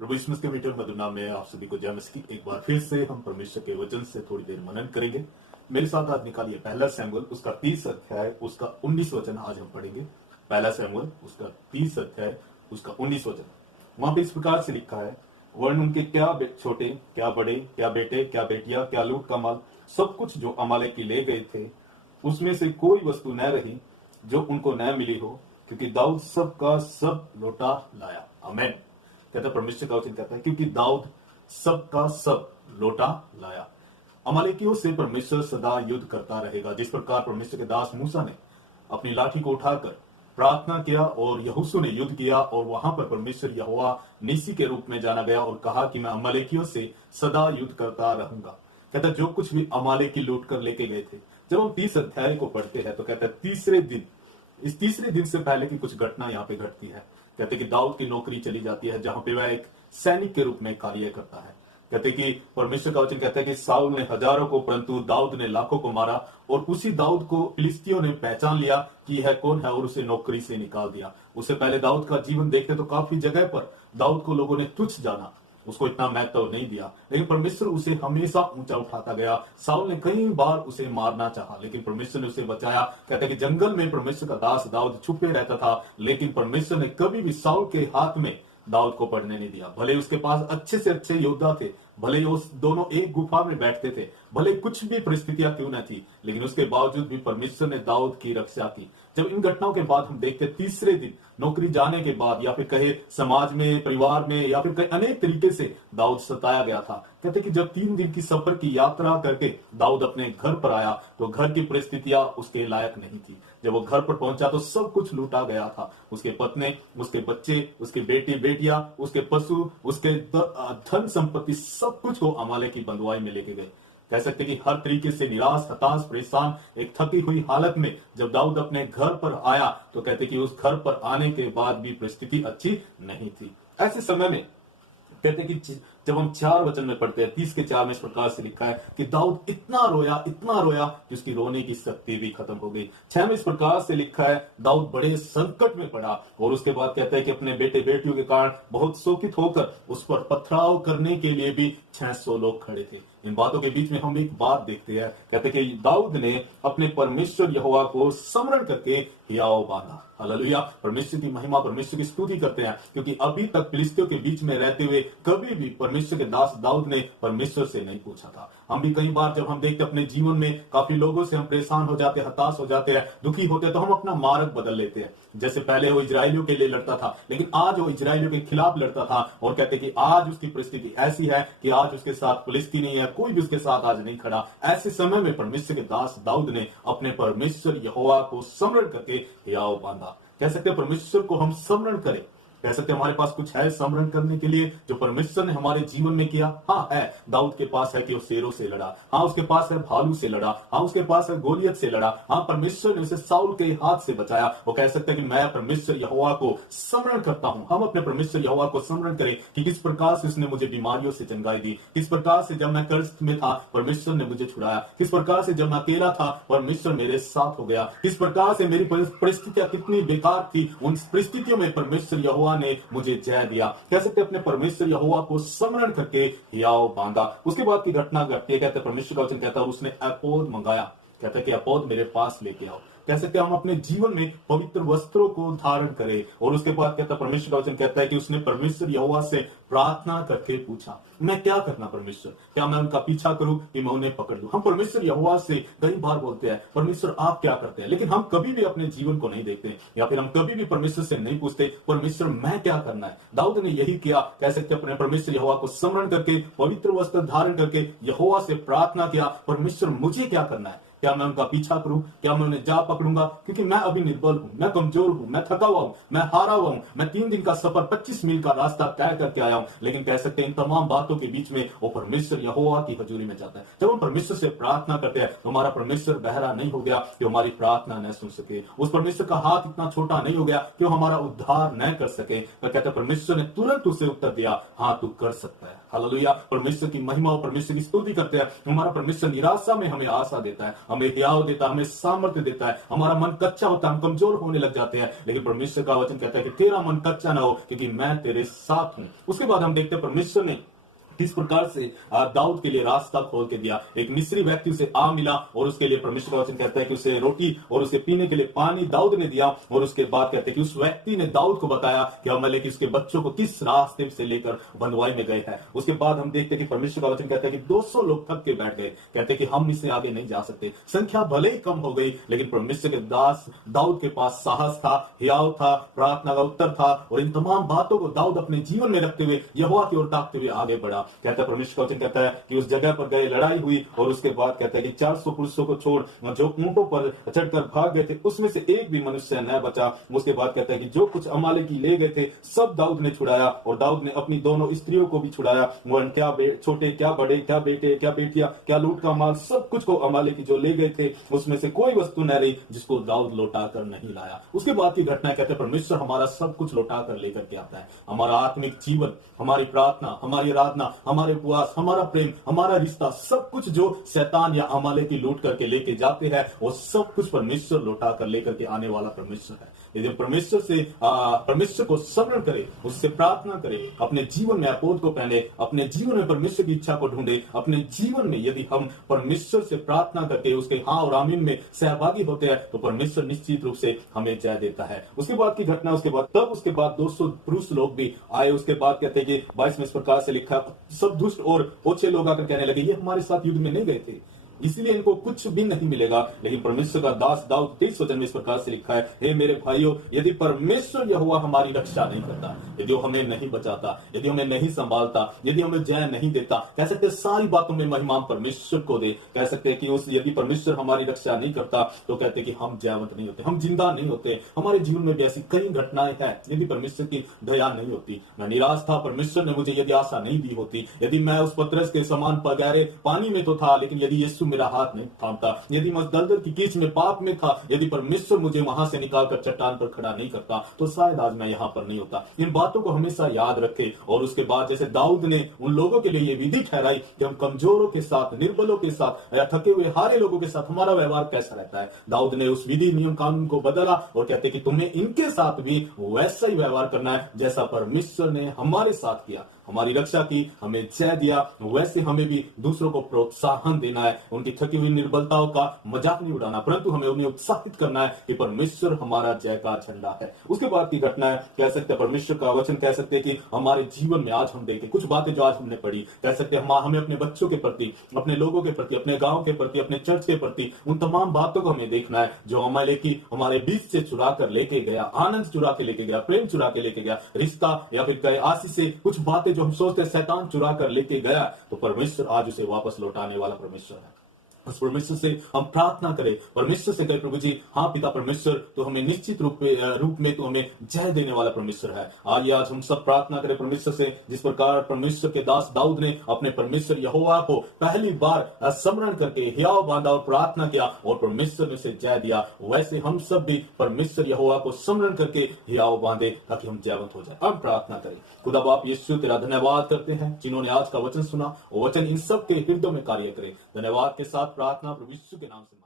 प्रभु यीशु मसीह के मीठे और मधुर नाम में आप सभी को जय मसीह। एक बार फिर से हम परमेश्वर के वचन से थोड़ी देर मनन करेंगे। मेरे साथ आज निकालिए पहला सैमुएल उसका 30 अध्याय उसका 19 वचन आज हम पढ़ेंगे। पहला सैमुएल उसका 30 अध्याय उसका 19 वचन। वहां पे इस प्रकार से लिखा है, वर्ण उनके क्या छोटे क्या बड़े, क्या बेटे क्या बेटियां, क्या लूट का माल, सब कुछ जो अमालेकी ले गए थे, उसमें से कोई वस्तु न रही जो उनको न मिली हो, क्योंकि दाऊद सब का सब लौटा लाया। आमीन। कहता परमेश्वर का वचन कहता है, क्योंकि दाऊद सब का सब लौटा लाया। अमालेकियों से परमेश्वर सदा युद्ध करता रहेगा। जिस प्रकार परमेश्वर के दास मूसा ने अपनी लाठी को उठाकर प्रार्थना किया और यहोशू ने युद्ध किया, और वहां पर परमेश्वर यहोवा निसी के रूप में जाना गया और कहा कि मैं अमालेकियों से सदा युद्ध करता रहूंगा। कहता जो कुछ भी अमालेकी लूट कर लेके गए थे, जब हम 30 अध्याय को पढ़ते हैं तो कहता है तीसरे दिन, इस तीसरे दिन से पहले की कुछ घटना यहाँ पे घटती है। कहते कि दाऊद की नौकरी चली जाती है, जहां पे वह एक सैनिक के रूप में कार्य करता है। कहते कि परमेश्वर का वचन कहता है कि साउल ने हजारों को परंतु दाऊद ने लाखों को मारा, और उसी दाऊद को फिलिस्तियों ने पहचान लिया कि यह कौन है और उसे नौकरी से निकाल दिया। उससे पहले दाऊद का जीवन देखते तो काफी जगह पर दाऊद को लोगों ने तुच्छ जाना, उसको इतना महत्व नहीं दिया, लेकिन परमेश्वर उसे हमेशा ऊंचा उठाता गया। साउल ने कई बार उसे मारना चाहा, लेकिन परमेश्वर ने उसे बचाया। कहते हैं कि जंगल में परमेश्वर का दास दाऊद छुपे रहता था, लेकिन परमेश्वर ने कभी भी साउल के हाथ में दाऊद को पड़ने नहीं दिया। भले उसके पास अच्छे से अच्छे योद्धा थे, भले वो दोनों एक गुफा में बैठते थे, भले कुछ भी परिस्थितियां क्यों न थी, लेकिन उसके बावजूद भी परमेश्वर ने दाऊद की रक्षा की। जब इन घटनाओं के बाद हम देखते तीसरे दिन नौकरी जाने के बाद, या फिर कहे समाज में, परिवार में, या फिर कई अनेक तरीके से दाऊद सताया गया था। कहते कि जब 3 दिन की सफर की यात्रा करके दाऊद अपने घर पर आया तो घर की परिस्थितियां उसके लायक नहीं थी। जब वो घर पर पहुंचा तो सब कुछ लूटा गया था। उसके पत्नी, उसके बच्चे, उसके बेटी बेटियां, उसके पशु, उसके धन संपत्ति, सब कुछ को अमाले की बंधुआई में लेके गए। कह सकते कि हर तरीके से निराश, हताश, परेशान, एक थकी हुई हालत में जब दाऊद अपने घर पर आया तो कहते कि उस घर पर आने के बाद भी परिस्थिति अच्छी नहीं थी। ऐसे समय में कहते कि जब हम 4 वचन में पढ़ते हैं, 30 के 4 में इस प्रकार से लिखा है कि दाऊद इतना रोया कि उसकी रोने की शक्ति भी खत्म हो गई। 6 में इस प्रकार से लिखा है, दाऊद बड़े संकट में पड़ा, और उसके बाद कहता है कि अपने बेटे बेटियों के कारण बहुत शोकित होकर उस पर पथराव करने के लिए भी 600 लोग खड़े थे। इन बातों के बीच में हम एक बात देखते हैं। कहते कि दाऊद ने अपने परमेश्वर यहोवा को स्मरण करके हियाव बांधा। हालेलुया। परमेश्वर की महिमा, परमेश्वर की स्तुति करते हैं, क्योंकि अभी तक फिलिस्तियों के बीच में रहते हुए कभी भी परमेश्वर के दास दाऊद ने परमेश्वर से नहीं पूछा था। हम भी कई बार जब हम देखते अपने जीवन में काफी लोगों से हम परेशान हो जाते हैं, हताश हो जाते हैं, दुखी होते हैं, तो हम अपना मार्ग बदल लेते हैं। जैसे पहले वो इजरायलियों के लिए लड़ता था, लेकिन आज वो इजरायलियों के खिलाफ लड़ता था, और कहते कि आज उसकी परिस्थिति ऐसी है कि आज उसके साथ फिलिस्ती नहीं है, कोई भी उसके साथ आज नहीं खड़ा। ऐसे समय में परमेश्वर के दास दाऊद ने अपने परमेश्वर यहोवा को स्मरण करके हियाव बांधा। कह सकते हैं परमेश्वर को हम स्मरण करें। कह सकते हमारे पास कुछ है स्मरण करने के लिए जो परमेश्वर ने हमारे जीवन में किया। हाँ है, दाऊद के पास है कि वो शेरों से लड़ा, हाँ उसके पास है भालू से लड़ा, हाँ उसके पास है गोलियत से लड़ा, हाँ परमेश्वर ने उसे साउल के हाथ से बचाया। वो कह सकते हैं कि मैं परमेश्वर यहोवा को स्मरण करता हूं। हम अपने परमेश्वर यहोवा को स्मरण करें कि किस प्रकार से उसने मुझे बीमारियों से चंगाई दी, किस प्रकार से जब मैं कर्ज में था परमेश्वर ने मुझे छुड़ाया, किस प्रकार से जब मैं अकेला था परमेश्वर मेरे साथ हो गया, किस प्रकार से मेरी परिस्थितियां कितनी बेकार थी, उन परिस्थितियों में परमेश्वर यहोवा ने मुझे जय दिया। कह सकते अपने परमेश्वर यहोवा को स्मरण करके हियाव बांधा। उसके बाद की घटना घटती है। कहते परमेश्वर का वचन कहता है उसने एपोद मंगाया। कहता है कि एपोद मेरे पास लेके आओ। कह सकते हैं हम अपने जीवन में पवित्र वस्त्रों को धारण करें। और उसके बाद कहता है परमेश्वर का वचन कहता है कि उसने परमेश्वर यहोवा से प्रार्थना करके पूछा, मैं क्या करना परमेश्वर, क्या मैं उनका पीछा करूं कि मैं उन्हें पकड़ लूं। हम परमेश्वर यहोवा से कई बार बोलते हैं परमेश्वर आप क्या करते हैं, लेकिन हम कभी भी अपने जीवन को नहीं देखते, या फिर हम कभी भी परमेश्वर से नहीं पूछते परमेश्वर मैं क्या करना है। दाऊद ने यही किया। कह सकते अपने परमेश्वर यहोवा को स्मरण करके पवित्र वस्त्र धारण करके यहोवा से प्रार्थना किया, परमेश्वर मुझे क्या करना है, क्या मैं उनका पीछा करूं, क्या मैं उन्हें जा पकड़ूंगा, क्योंकि मैं अभी निर्बल हूं, मैं कमजोर हूं, मैं थका हुआ हूं, मैं हारा हुआ हूं, मैं 3 दिन का सफर 25 मील का रास्ता तय करके आया हूं। लेकिन कह सकते हैं इन तमाम बातों के बीच में वो परमेश्वर यहोवा की हजूरी में जाता है। जब हम परमेश्वर से प्रार्थना करते हैं तो हमारा परमेश्वर बहरा नहीं हो गया कि हमारी प्रार्थना न सुन सके, उस परमेश्वर का हाथ इतना छोटा नहीं हो गया कि वो हमारा उद्धार न कर सके। वह कहता है परमेश्वर ने तुरंत उसे उत्तर दिया, हाँ तू कर सकता है। हालेलुया। परमेश्वर की महिमा और परमेश्वर की स्तुति करते हैं। हमारा परमेश्वर निराशा में हमें आशा देता है, हमें हियाव देता है, हमें सामर्थ्य देता है। हमारा मन कच्चा होता है, हम कमजोर होने लग जाते हैं, लेकिन परमेश्वर का वचन कहता है कि तेरा मन कच्चा ना हो क्योंकि मैं तेरे साथ हूं। उसके बाद हम देखते हैं परमेश्वर ने किस प्रकार से दाऊद के लिए रास्ता खोल के दिया। एक मिस्री व्यक्ति उसे आ मिला और उसके लिए परमेश्वर का वचन कहता है कि उसे रोटी और उसके पीने के लिए पानी दाऊद ने दिया, और उसके बाद कहते हैं कि उस व्यक्ति ने दाऊद को बताया कि अमलेक उसके बच्चों को किस रास्ते से लेकर बंधुआई में गए हैं। उसके बाद हम देखते हैं कि परमेश्वर का वचन कहता है कि 200 लोग थक के बैठ गए, कहते हैं कि हम इससे आगे नहीं जा सकते। संख्या भले ही कम हो गई, लेकिन परमेश्वर के दास दाऊद के पास साहस था, हियाव था, प्रार्थना का उत्तर था, और इन तमाम बातों को दाऊद अपने जीवन में रखते हुए यहोवा की ओर ताकते हुए आगे बढ़ा। कहता है परमेश्वर का वचन कहता है कि उस जगह पर गए, लड़ाई हुई, और उसके बाद कहता है कि 400 पुरुषों को छोड़ जो ऊंटों पर चढ़कर भाग गए थे उसमें से एक भी मनुष्य न बचा। उसके बाद कहता है कि जो कुछ अमालेकी ले गए थे सब दाऊद ने छुड़ाया, और दाऊद ने अपनी दोनों स्त्रियों को भी छुड़ाया। वो क्या छोटे क्या बड़े, क्या बेटे क्या बेटियां, क्या लूट का माल, सब कुछ को अमालेकी जो ले गए थे उसमें से कोई वस्तु न रही जिसको दाऊद लौटा कर नहीं लाया। उसके बाद की घटना कहते हैं परमेश्वर हमारा सब कुछ लौटा कर लेकर के आता है। हमारा आत्मिक जीवन, हमारी प्रार्थना, हमारी आराधना, हमारे उपवास, हमारा प्रेम, हमारा रिश्ता, सब कुछ जो शैतान या अमालेकी लूट करके लेके जाते हैं वो सब कुछ परमेश्वर लौटा कर लेकर के आने वाला परमेश्वर है। यदि परमेश्वर को स्मरण करे, उससे प्रार्थना करे, अपने जीवन में अपोध को पहने, अपने जीवन में परमेश्वर की इच्छा को ढूंढे, अपने जीवन में यदि हम परमेश्वर से प्रार्थना करके उसके हाँ और आमीन में सहभागी होते हैं तो परमेश्वर निश्चित रूप से हमें जय देता है। उसके बाद की घटना, उसके बाद 200 पुरुष लोग भी आए। उसके बाद कहते हैं कि 22 में इस प्रकार से लिखा, सब दुष्ट और ओछे लोग आकर कहने लगे ये हमारे साथ युद्ध में नहीं गए थे, इसलिए इनको कुछ भी नहीं मिलेगा। लेकिन परमेश्वर का दास दाऊद 23 वचन में इस प्रकार से लिखा है, हे मेरे भाइयों, यदि परमेश्वर यहोवा हमारी रक्षा नहीं करता, यदि वो हमें नहीं बचाता, यदि हमें नहीं संभालता, यदि हमें जय नहीं देता, कह सकते हैं सारी बातों में महिमा परमेश्वर को दे। कह सकते हैं कि यदि परमेश्वर हमारी रक्षा नहीं करता तो कहते हैं कि हम जयवंत नहीं होते, हम जिंदा नहीं होते। हमारे जीवन में भी ऐसी कई घटनाएं हैं यदि परमेश्वर की दया नहीं होती। मैं निराश था, परमेश्वर ने मुझे यदि आशा नहीं दी होती, यदि मैं उस पतरस के समान गहरे पानी में तो था लेकिन यदि यीशु मेरा हाथ नहीं थामता, यदि मैं दलदल की कीच में पाप में था, यदि परमेश्वर मुझे वहां से निकालकर चट्टान पर खड़ा नहीं करता तो शायद आज मैं यहां पर नहीं होता। इन बातों को हमेशा याद रखे। और उसके बाद जैसे दाऊद ने उन लोगों के लिए ये विधि ठहराई कि हम कमजोरों के साथ, निर्बलों के साथ या थके हुए हारे लोगों के साथ हमारा व्यवहार कैसा रहता है, दाऊद ने उस विधि नियम कानून को बदला और कहते कि तुम्हें इनके साथ भी वैसा ही व्यवहार करना है जैसा परमेश्वर ने हमारे साथ किया, हमारी रक्षा की, हमें जय दिया, वैसे हमें भी दूसरों को प्रोत्साहन देना है। उनकी थकी हुई निर्बलताओं का मजाक नहीं उड़ाना, परंतु हमें उन्हें उत्साहित करना है कि परमेश्वर हमारा जय का झंडा है। उसके बाद की घटना है, कह सकते हैं परमेश्वर का वचन, कह सकते हैं कि हमारे जीवन में आज हम देखें कुछ बातें जो आज हमने पढ़ी, कह सकते हैं हमें अपने बच्चों के प्रति, अपने लोगों के प्रति, अपने गांव के प्रति, अपने चर्च के प्रति, उन तमाम बातों को हमें देखना है जो हमारे बीच से चुरा कर लेके गया, आनंद चुरा के लेके गया, प्रेम चुरा के लेके गया, रिश्ता या फिर कहे आशीष से कुछ बातें जो हम सोचते शैतान चुरा कर लेके गया, तो परमेश्वर आज उसे वापस लौटाने वाला परमेश्वर है। उस परमेश्वर से हम प्रार्थना करें, परमेश्वर से कहे प्रभु जी हाँ पिता परमेश्वर, तो हमें निश्चित रूप में तो हमें जय देने वाला परमेश्वर है। आइए आज हम सब प्रार्थना करें परमेश्वर से, जिस प्रकार परमेश्वर के दास दाऊद ने अपने परमेश्वर यहोवा को पहली बार स्मरण करके हियाव बांधा और प्रार्थना किया और परमेश्वर ने उसे जय दिया, वैसे हम सब भी परमेश्वर यहोवा को स्मरण करके हियाव बांधे ताकि हम जयवंत हो जाए। अब प्रार्थना करें। खुदा बाप यीशु तेरा धन्यवाद करते हैं जिन्होंने आज का वचन सुना, वो वचन इन सब के हृदयों में कार्य करे। धन्यवाद के साथ प्रार्थना प्रभु यीशु के नाम से।